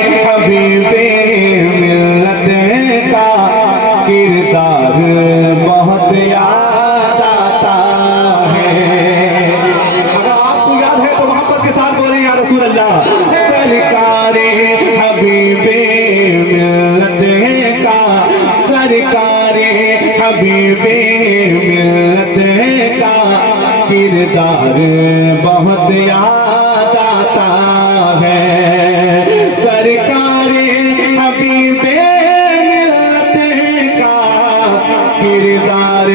हबीबे मिल्लत का किरदार बहुत याद आता है। अगर आपको याद है तो मोहब्बत के साथ बोलें या रसूल अल्लाह। सरकारे हबीबे मिल्लत का, सरकारे हबीबे मिल्लत का किरदार बहुत याद आता है। सरकारे हबीबे मिल्लत का किरदार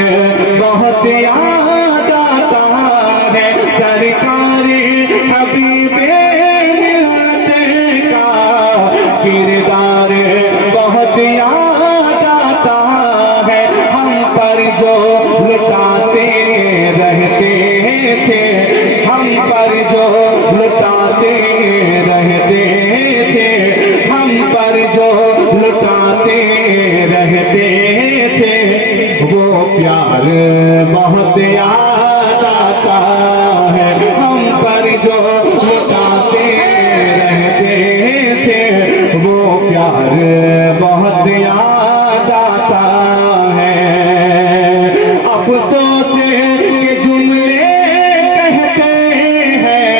बहुत याद आता है। सरकारे हबीबे मिल्लत का किरदार बहुत याद आता है। हम पर जो लुटाते रहते थे, हम पर जो लुटाते रहते थे, हम पर जो लुटाते रहते थे, वो प्यार बहुत याद आता है। हम पर जो लुटाते रहते थे, वो प्यार बहुत याद आता है। अफसोस के जुमले कहते हैं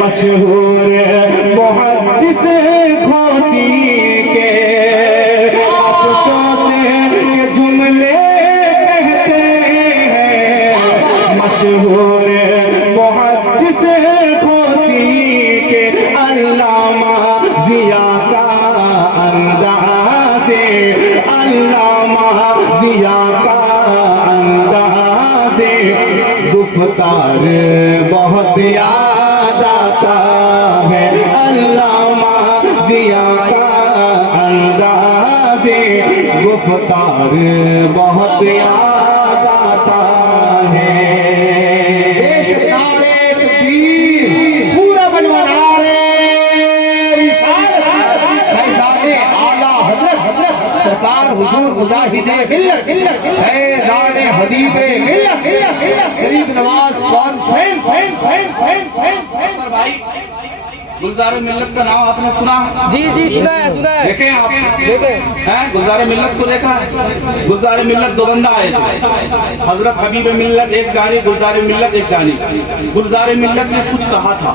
मशहूर मुहद्दिस घोसी के। अफसोस के जुमले कहते हैं मशहूर मुहद्दिस घोसी के। अल्लामा जिया का अंदाज़े, अल्लामा जिया का अंदाज़े गुफ्तार बहुत याद आता है। अल्लामा जिया का अंदाज़े गुफ्तार बहुत याद आता है। पूरा बनवाना आला हजरत सरकार हुजूर मुजाहिदे मिल्लत फैज़ाने हबीबे मिल्लत गरीब नवाज कॉन्फ्रेंस। भाई गुलजार मिल्लत का नाम आपने सुना है? जी सुना है, सुना है। देखे आप देखे हैं गुलजार मिल्लत को देखा है? गुलजार मिल्लत दो बंदा आए थे, हजरत हबीब मिल्लत एक जानी, गुलजार मिल्लत एक जानी। गुलजार मिल्लत ने कुछ कहा था,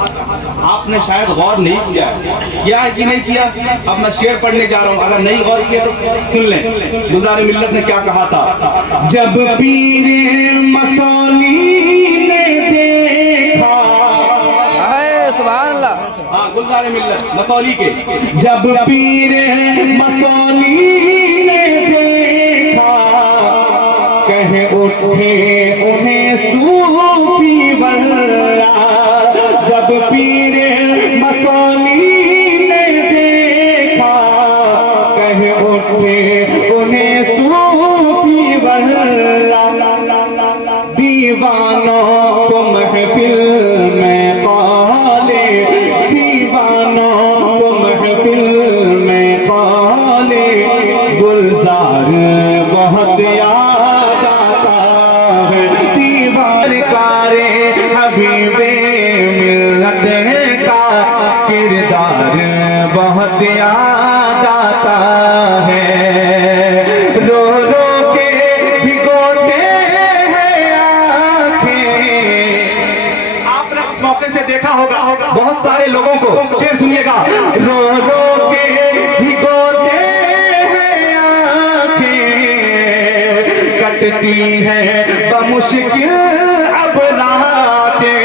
आपने शायद गौर नहीं किया है कि नहीं किया? अब मैं शेर पढ़ने जा रहा हूँ, अगर नहीं गौर किया तो सुन लें। गुलजार मिल्लत ने क्या कहा था? जब पीरे मसौली ने देखा, सुभान अल्लाह। हाँ, गुलजार मिल्लत मसौली के। जब पीरे मसौली ने देखा, कह उठे उन्हें सूफी वल्ला। जब पीरे मसौली ने देखा, कह उठे उन्हें सूफी वल्ला। दीवानों को महफिल में कौले, दीवानों को महफिल में कौले, गुलजार बहुत याद आता है। दीवार कारे हबीबे मिल्लत का किरदार बहुत याद आता है। रो रो के भिगोते हैं आँखें। आपने उस मौके से देखा होगा बहुत सारे लोगों को। शेर सुनिएगा। रो रो के भिगोते हैं आँखें, कटती है बमुश्किल अब रातें।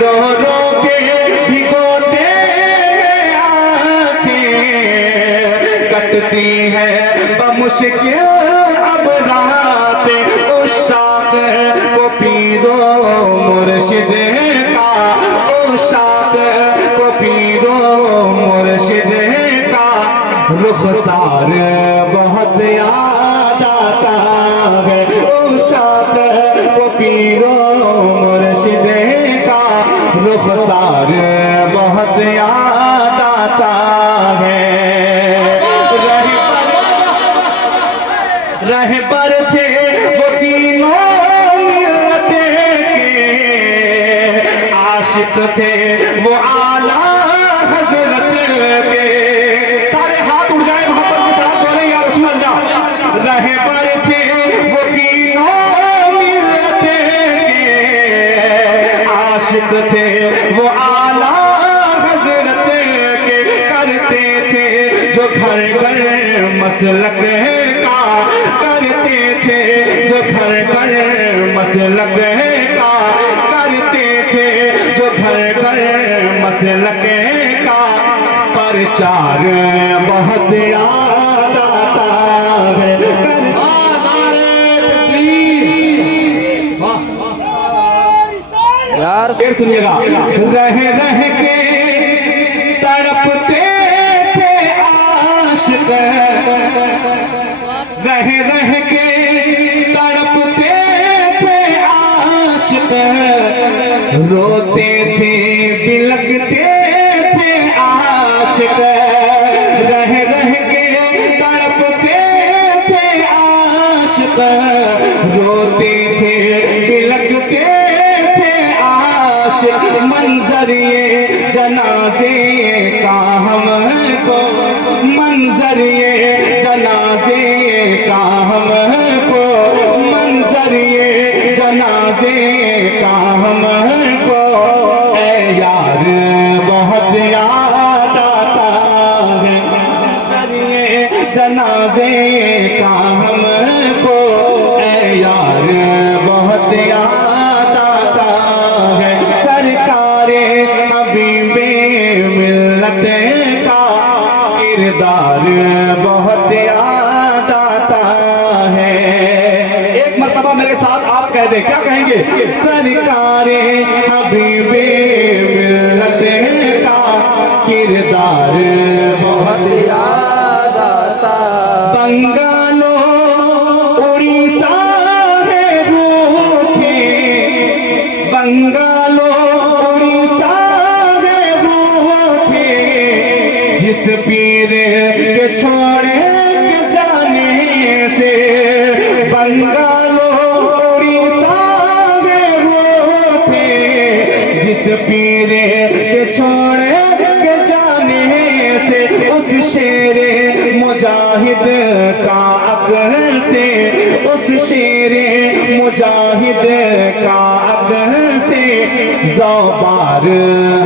रो रो के भिगोते हैं आँखें, कटती है बमुश्किल अब रातें। उस शाख को पीरो मुर्शिद का, उस शाख को पीरो मुर्शिद का रुखसार बहुत याद आता है। उस शाख को पीरो मुर्शिद का रुखसार बहुत याद आता है। रहबर थे वो तीनों मिल्लत के, आशिक थे वो आला हजरत घर घर मसलक का करते थे, जो घर घर मसलक का करते थे, जो घर घर मसलक का प्रचार बहुत याद आता है। यार शेर सुनिएगा। रह रह के तड़पते थे आशिक, रह रह के तड़पते थे आशिक, रोते थे बिलखते थे आशिक, रह रह के तड़पते थे आशिक, रोते थे बिलखते थे आशिक। मंजर ये जनाजे का हमको, मंजर ये जनाजे का हमको, मंजर ये जनाजे का हमको ऐ यार बहुत याद आता है। मंजर ये जनाजे का हमको ऐ यार बहुत याद आता है। सरकारे हबीबे मिल्लत का किरदार बहुत याद आता है। एक मर्तबा मेरे साथ आप कह दे, क्या कहेंगे? सरकारे हबीबे मिल्लत का किरदार बहुत याद आता। बंगालो उड़ीसा है रूठे, बंगालो उड़ीसा है रूठे, जिस पीर के छोड़े के जाने से, बंगालो उड़ीसा है रूठे, जिस पीर के छोड़े के जाने से, उस शेरे मुजाहिद का अक़ल से, उस शेरे मुजाहिद का अक़ल से ज़ौबार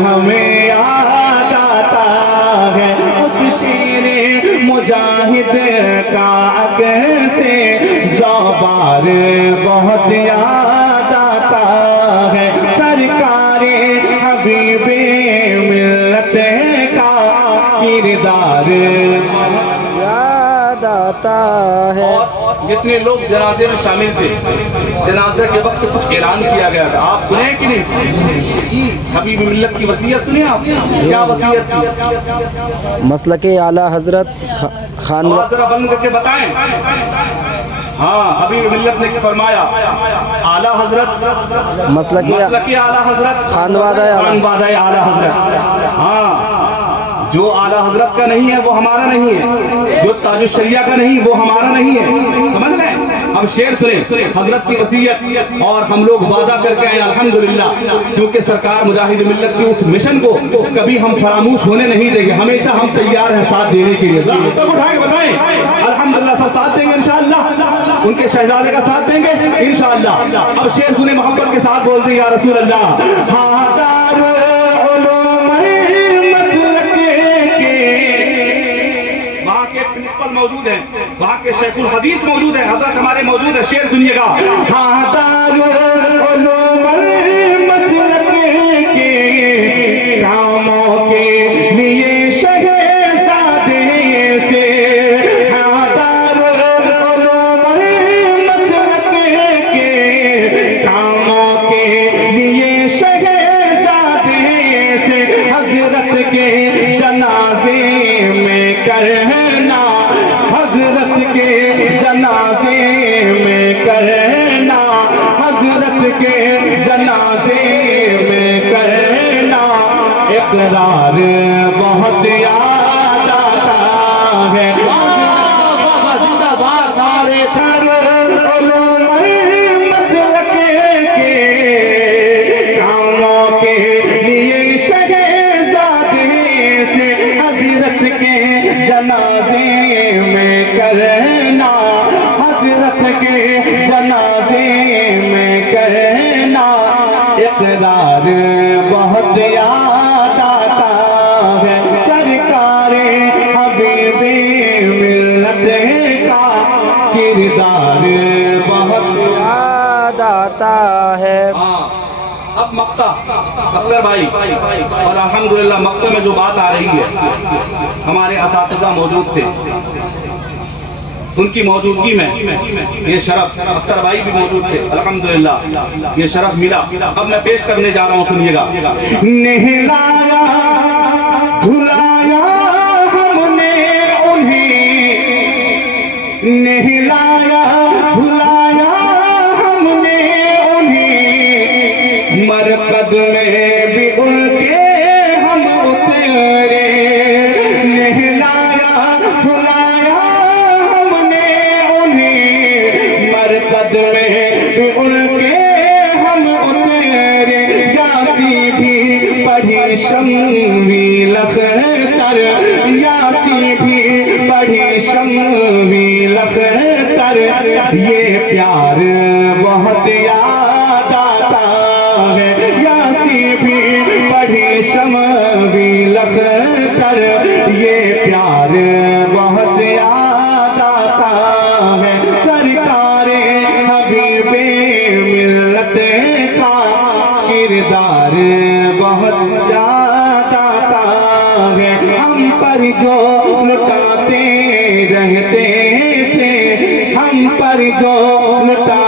हमें याद आता है। उस शेरे मुजाहिद का अक़ल से ज़ौबार बहुत याद आता है। सरकारे हबीबे मिल्लत का किरदार याद आता है। और जितने लोग जनाजे में शामिल थे, जनाजे के वक्त कुछ ऐलान किया गया था, आप सुने कि नहीं? हबीब मिल्लत की वसीयत सुने आप? क्या वसीयत थी? मसलके आला हजरत खान आवाज़ जरा बंद करके बताएं। हाँ, हबीब मिल्लत ने फरमाया आला हजरत मसलके आला हजरत खानवादा आला हजरत। हाँ, जो आला हजरत का नहीं है वो हमारा नहीं है, जो ताजुश शरिया का नहीं वो हमारा नहीं है। समझ लें। अब शेर सुने, हजरत की वसीयत, और हम लोग वादा करके आए अल्हम्दुलिल्लाह, क्योंकि सरकार मुजाहिद मिल्लत के उस मिशन को कभी हम फरामोश होने नहीं देंगे। हमेशा हम तैयार हैं साथ देने के लिए। तब उठा के बताएं अल्हम्दुलिल्लाह, सब साथ देंगे इंशाअल्लाह, उनके शहजादे का साथ देंगे इंशाअल्लाह। अब शेर सुने, मोहब्बत के साथ बोलते हैं या रसूल अल्लाह। प्रिंसिपल मौजूद है, वहाँ के शेखुल हदीस मौजूद है, हजरत हमारे मौजूद है। शेर सुनिएगा। कामों के लिए शहज़ादे से, कामों के लिए शहज़ादे से, हजरत के जनाजे में करना, हजरत के जनाजे में करना, हजरत के जनाजे में करना, इकरार बहुत याद आता है। मसलक के कामों के लिए शहज़ादे से, हजरत के जनाजे में करना, हजरत के जनाजे में करना, इकरार बहुत याद आता है। सरकारे हबीबे मक्ता अख्तर भाई और अल्हम्दुलिल्लाह मक्ता में जो बात आ रही है, हमारे असातिज़ा मौजूद थे, उनकी मौजूदगी में ये शरफ, अख्तर भाई भी मौजूद थे, अल्हम्दुलिल्लाह ये शरफ मिला। अब मैं पेश करने जा रहा हूँ, सुनिएगा। नहलाया धुलाया हमने उन्हें, नहलाया धुलाया हमने उन्हें, मरकद में भी उनके हम उतरे। नहलाया धुलाया हमने उन्हें, मरकद में भी उनके हम उतरे। यासी भी पढ़ी शम्वी लखतर, यासी भी पढ़ी शम्वी लखतर, ये प्यार बहुत याद आता है। यासी भी पढ़ी शम्वी लखतर, ये प्यार बहुत याद आता है। सरकारे हबीबे मिल्लत का किरदार बहुत याद आता है। हम पर जो लुटाते रहते थे, हम पर जो लुटा